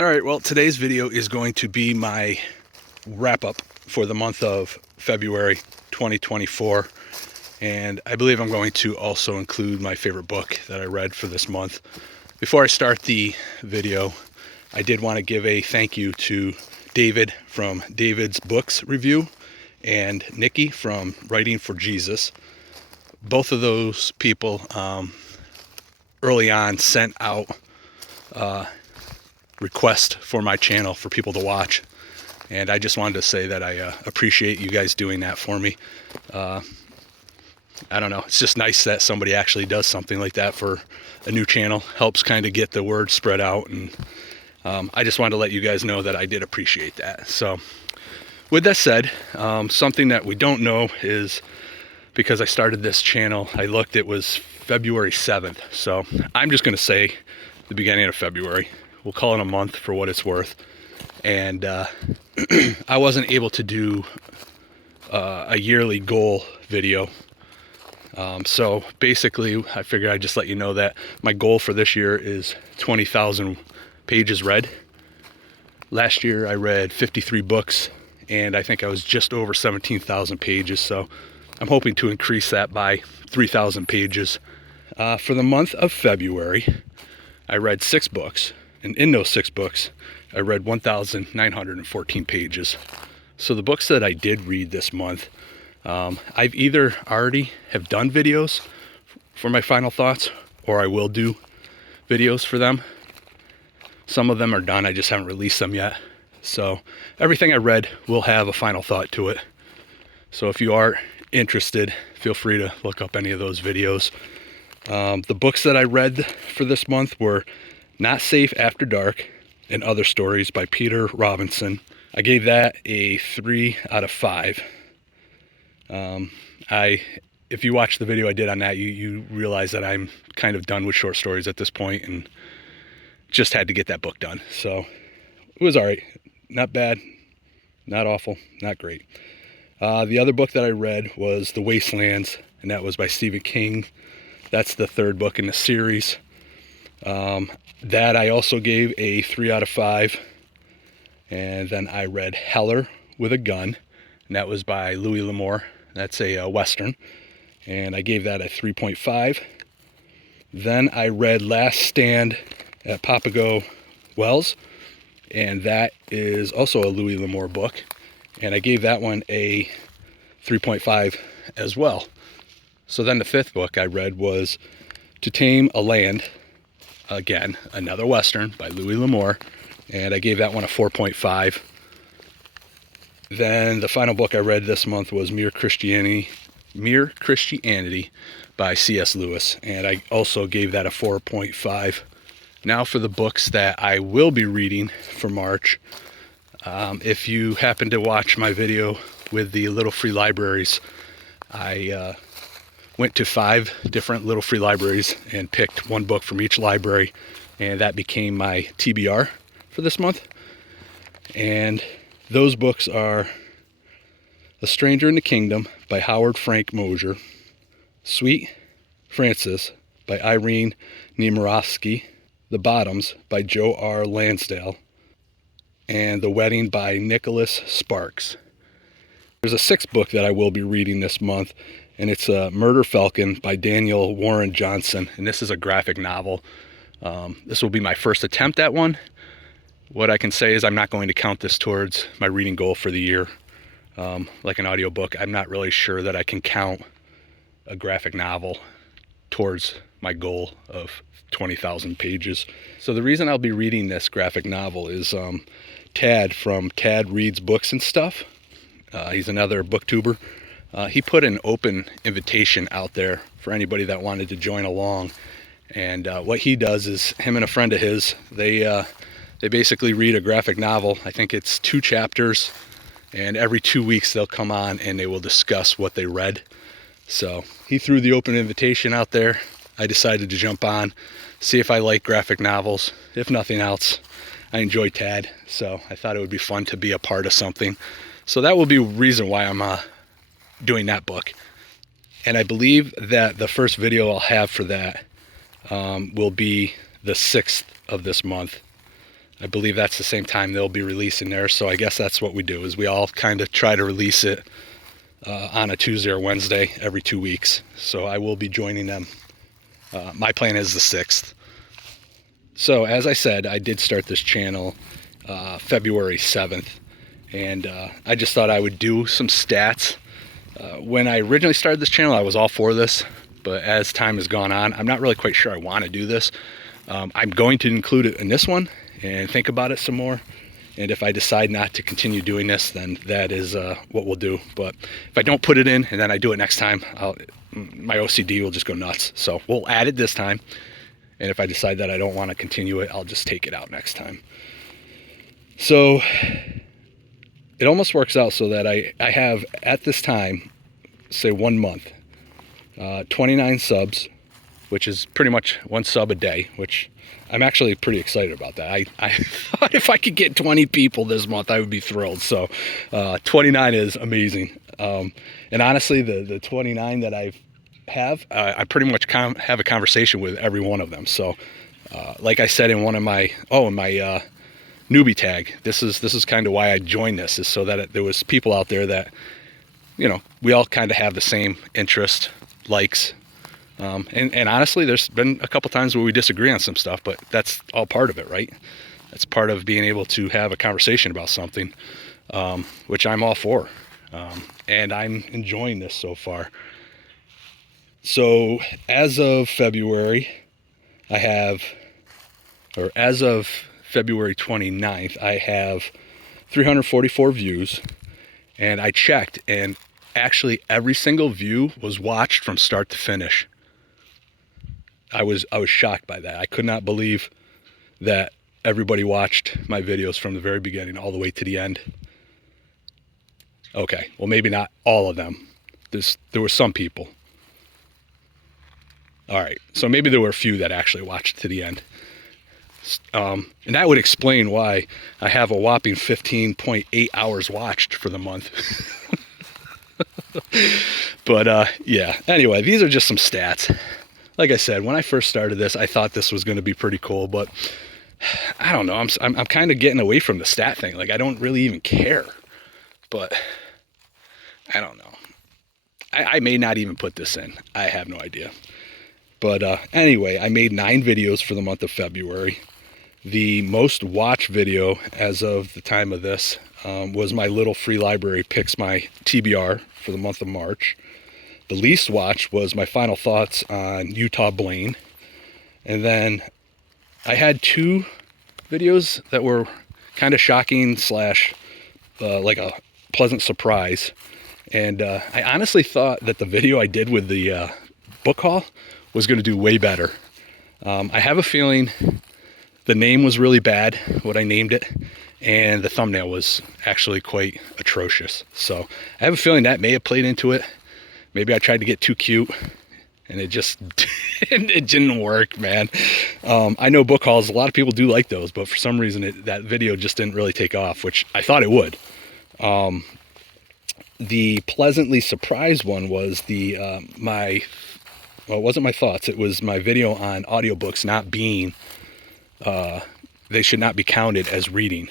All right, well, today's video is going to be my wrap up for the month of February 2024. And I believe I'm going to also include my favorite book that I read for this month. Before I start the video, I did want to give a thank you to David from David's Books Review and Nikki from Writing for Jesus. Both of those people early on sent out request for my channel for people to watch, and I just wanted to say that I appreciate you guys doing that for me. I don't know, it's just nice that somebody actually does something like that for a new channel. Helps kind of get the word spread out, and I just wanted to let you guys know that I did appreciate that. So with that said, something that we don't know is, because I started this channel, I looked, it was February 7th, so I'm just going to say the beginning of February. We'll call it a month for what it's worth. And I wasn't able to do a yearly goal video. So basically, I figured I'd just let you know that my goal for this year is 20,000 pages read. Last year I read 53 books, and I think I was just over 17,000 pages. So I'm hoping to increase that by 3,000 pages. For the month of February, I read 6 books. And in those 6 books, I read 1,914 pages. So the books that I did read this month, I've either already have done videos for my final thoughts, or I will do videos for them. Some of them are done, I just haven't released them yet. So everything I read will have a final thought to it. So if you are interested, feel free to look up any of those videos. The books that I read for this month were Not Safe After Dark and Other Stories by Peter Robinson. I gave that a 3 out of 5. If you watch the video I did on that, you realize that I'm kind of done with short stories at this point, and just had to get that book done. So it was all right. Not bad, not awful, not great. The other book that I read was The Wastelands, and that was by Stephen King. That's the 3rd book in the series. That I also gave a 3 out of 5. And then I read Heller with a Gun, and that was by Louis L'Amour. That's a Western, and I gave that a 3.5. Then I read Last Stand at Papago Wells, and that is also a Louis L'Amour book, and I gave that one a 3.5 as well. So then the 5th book I read was To Tame a Land, again, another Western by Louis L'Amour, and I gave that one a 4.5. Then the final book I read this month was Mere Christianity by C.S. Lewis, and I also gave that a 4.5. Now for the books that I will be reading for March. If you happen to watch my video with the Little Free Libraries, I went to 5 different Little Free Libraries and picked one book from each library, and that became my TBR for this month. And those books are A Stranger in the Kingdom by Howard Frank Mosier, Sweet Francis by Irene Nemirovsky, The Bottoms by Joe R. Lansdale, and The Wedding by Nicholas Sparks. There's a 6th book that I will be reading this month, and it's Murder Falcon by Daniel Warren Johnson, and this is a graphic novel. This will be my first attempt at one. What I can say is I'm not going to count this towards my reading goal for the year. Like an audiobook, I'm not really sure that I can count a graphic novel towards my goal of 20,000 pages. So the reason I'll be reading this graphic novel is Tad from Tad Reads Books and Stuff. He's another booktuber. He put an open invitation out there for anybody that wanted to join along. And what he does is, him and a friend of his, they basically read a graphic novel. I think it's 2 chapters, and every 2 weeks they'll come on and they will discuss what they read. So he threw the open invitation out there. I decided to jump on, see if I like graphic novels. If nothing else, I enjoy Tad, so I thought it would be fun to be a part of something. So that will be a reason why I'm doing that book. And I believe that the first video I'll have for that will be the 6th of this month. I believe that's the same time they'll be releasing theirs. So I guess that's what we do, is we all kind of try to release it on a Tuesday or Wednesday every 2 weeks. So I will be joining them. My plan is the 6th. So as I said, I did start this channel February 7th. And I just thought I would do some stats. When I originally started this channel, I was all for this. But as time has gone on, I'm not really quite sure I want to do this. I'm going to include it in this one and think about it some more. And if I decide not to continue doing this, then that is what we'll do. But if I don't put it in and then I do it next time, my OCD will just go nuts. So we'll add it this time. And if I decide that I don't want to continue it, I'll just take it out next time. So it almost works out so that I have, at this time, say 1 month, 29 subs, which is pretty much 1 sub a day, which I'm actually pretty excited about that. I thought if I could get 20 people this month, I would be thrilled. So 29 is amazing. And honestly, the 29 that I pretty much have a conversation with every one of them. So like I said in one of my, my newbie tag, this is kind of why I joined this, is so that there was people out there that, you know, we all kind of have the same interest, likes. And honestly, there's been a couple times where we disagree on some stuff, but that's all part of it, right? That's part of being able to have a conversation about something, which I'm all for. And I'm enjoying this so far. So as of February, as of February 29th, I have 344 views. And I checked, and actually every single view was watched from start to finish. I was shocked by that. I could not believe that everybody watched my videos from the very beginning all the way to the end. Okay, well, maybe not all of them. There were some people. All right, so maybe there were a few that actually watched to the end. And that would explain why I have a whopping 15.8 hours watched for the month. But yeah, anyway, these are just some stats. Like I said, when I first started this, I thought this was going to be pretty cool, but I don't know. I'm kind of getting away from the stat thing. Like, I don't really even care, but I don't know. I may not even put this in. I have no idea. But anyway, I made 9 videos for the month of February. The most watched video as of the time of this was my little free library picks my TBR for the month of March. The least watched was my final thoughts on Utah Blaine. And then I had 2 videos that were kind of shocking / like a pleasant surprise. And I honestly thought that the video I did with the book haul was going to do way better. I have a feeling the name was really bad, what I named it, and the thumbnail was actually quite atrocious. So I have a feeling that may have played into it. Maybe I tried to get too cute, and it just it didn't work, man. I know book hauls, a lot of people do like those, but for some reason that video just didn't really take off, which I thought it would. The pleasantly surprised one was well, it wasn't my thoughts. It was my video on audiobooks not being, they should not be counted as reading.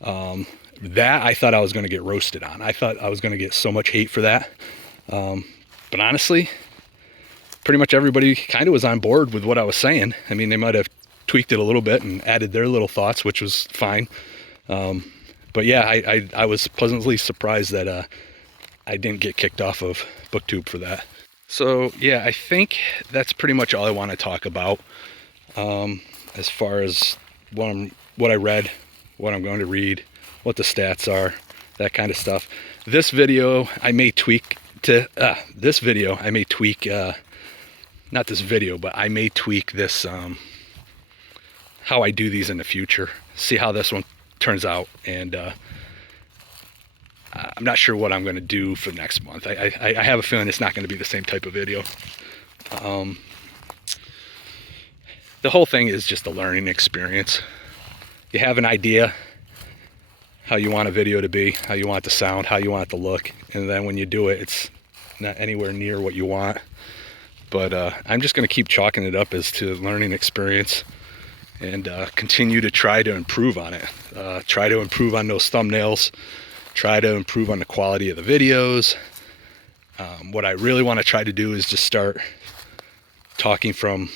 That I thought I was going to get roasted on. I thought I was going to get so much hate for that. But honestly, pretty much everybody kind of was on board with what I was saying. I mean, they might have tweaked it a little bit and added their little thoughts, which was fine. But yeah, I was pleasantly surprised that I didn't get kicked off of BookTube for that. So yeah, I think that's pretty much all I want to talk about as far as what I read, what I'm going to read, what the stats are, that kind of stuff. This video I may tweak not this video, but I may tweak this, how I do these in the future, see how this one turns out. And I'm not sure what I'm going to do for next month. I have a feeling it's not going to be the same type of video. The whole thing is just a learning experience. You have an idea how you want a video to be, how you want it to sound, how you want it to look, and then when you do it, it's not anywhere near what you want. But I'm just going to keep chalking it up as to learning experience, and continue to try to improve on it. Try to improve on those thumbnails. Try to improve on the quality of the videos. What I really want to try to do is just start talking from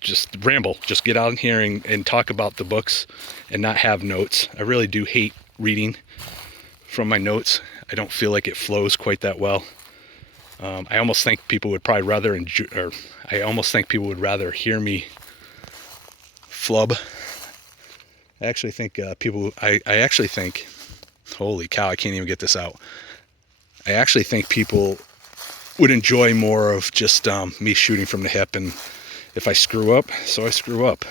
just ramble, just get out in here and talk about the books and not have notes. I really do hate reading from my notes. I don't feel like it flows quite that well. I almost think people would probably rather I almost think people would rather hear me flub. I actually think I actually think, holy cow, I can't even get this out. I actually think people would enjoy more of just me shooting from the hip, and if I screw up, so I screw up.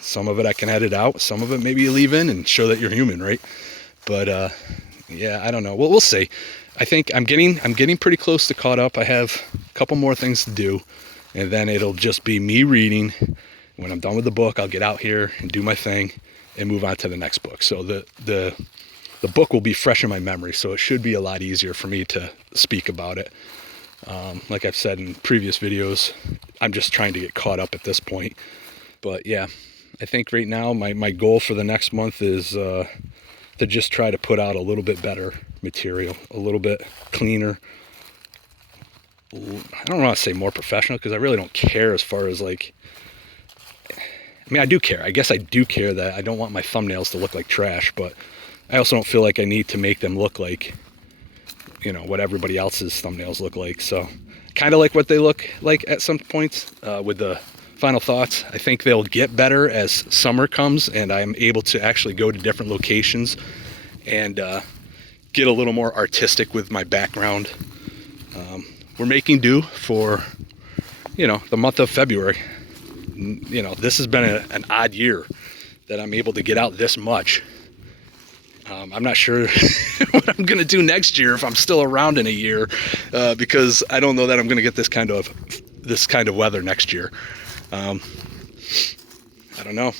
Some of it I can edit out, some of it maybe you leave in and show that you're human, right? But yeah, I don't know. Well, we'll see. I think I'm getting pretty close to caught up. I have a couple more things to do, and then it'll just be me reading. When I'm done with the book, I'll get out here and do my thing and move on to the next book. So the book will be fresh in my memory, so it should be a lot easier for me to speak about it. Like I've said in previous videos, I'm just trying to get caught up at this point. But yeah, I think right now my goal for the next month is to just try to put out a little bit better material, a little bit cleaner. I don't want to say more professional, because I really don't care as far as like, I mean, I do care. I guess I do care that I don't want my thumbnails to look like trash, but I also don't feel like I need to make them look like, you know, what everybody else's thumbnails look like. So kind of like what they look like at some points with the final thoughts. I think they'll get better as summer comes and I'm able to actually go to different locations and get a little more artistic with my background. We're making do for, you know, the month of February. You know, this has been an odd year that I'm able to get out this much. I'm not sure what I'm going to do next year if I'm still around in a year, because I don't know that I'm going to get this kind of weather next year. I don't know.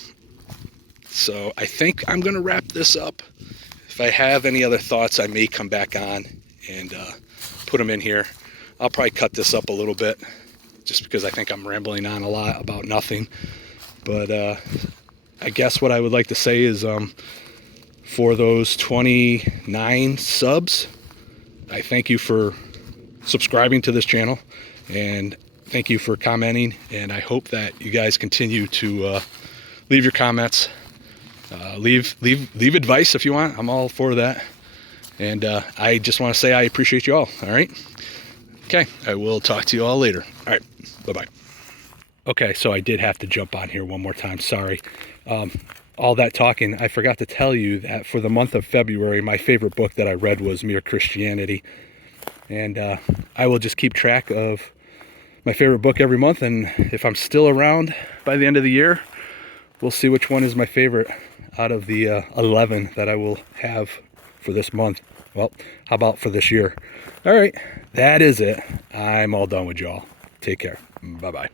So I think I'm going to wrap this up. If I have any other thoughts, I may come back on and put them in here. I'll probably cut this up a little bit just because I think I'm rambling on a lot about nothing. But I guess what I would like to say is for those 29 subs, I thank you for subscribing to this channel, and thank you for commenting, and I hope that you guys continue to leave your comments, leave advice if you want. I'm all for that, and I just want to say I appreciate you all right? Okay, I will talk to you all later. All right, bye-bye. Okay, so I did have to jump on here one more time, sorry. All that talking, I forgot to tell you that for the month of February, my favorite book that I read was Mere Christianity. And I will just keep track of my favorite book every month, and if I'm still around by the end of the year, we'll see which one is my favorite out of the 11 that I will have for this month. Well, how about for this year? All right, that is it. I'm all done with y'all. Take care. Bye-bye.